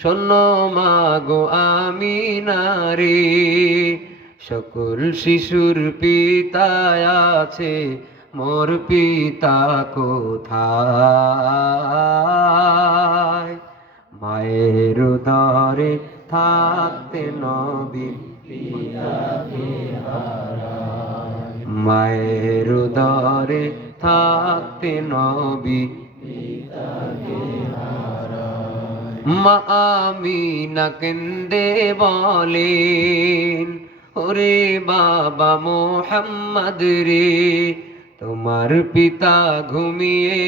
শোনো মাগো আমিনারে, সকল শিশুর পিতায় আছে, মোর পিতা কোথায়? মায়ের উদরে থাকতে নবী মায়ের উদরে থাকতে নবী মা আমিনা কেন্দে বলেন, ওরে বাবা মোহাম্মদ রে, তোমার পিতা ঘুমিয়ে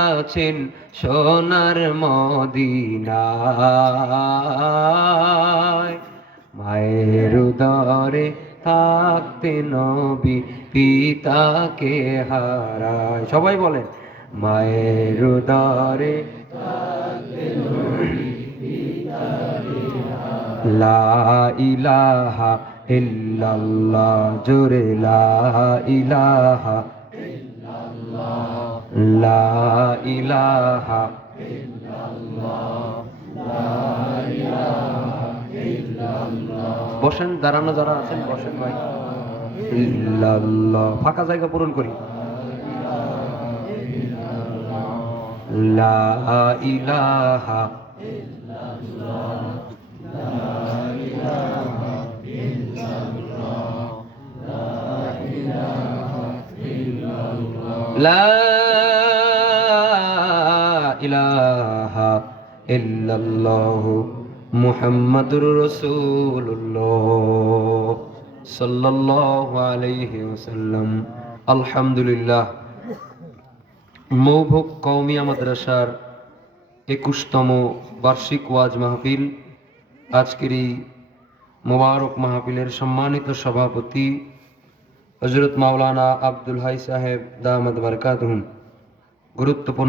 আছেন সোনার মদিনায়। মায়ের উদরে থাকতে নবী পিতাকে হারায়। সবাই বলেন, মায়ের উদরে লা ইলাহা ইল্লাল্লাহ, জোরে লা ইলাহা, লা ইলাহা। বসেন, দাঁড়ানো যারা আছেন বসেন ভাই। ইল্লাল্লাহ, ফাঁকা জায়গা পূরণ করি। লা ইলাহা, লা ইলাহা ইল্লাল্লাহ মুহাম্মাদুর রাসূলুল্লাহ সাল্লাল্লাহু আলাইহি ওয়াসাল্লাম। আলহামদুলিল্লাহ, মৌভুক কওমিয়া মাদ্রাসার 21তম বার্ষিক ওয়াজ মাহফিল, আজকের এই মোবারক মাহফিলের সম্মানিত সভাপতি হযরত মাওলানা আব্দুল হাই সাহেব দামাত বারকাতুহুম গুরুত্বপূর্ণ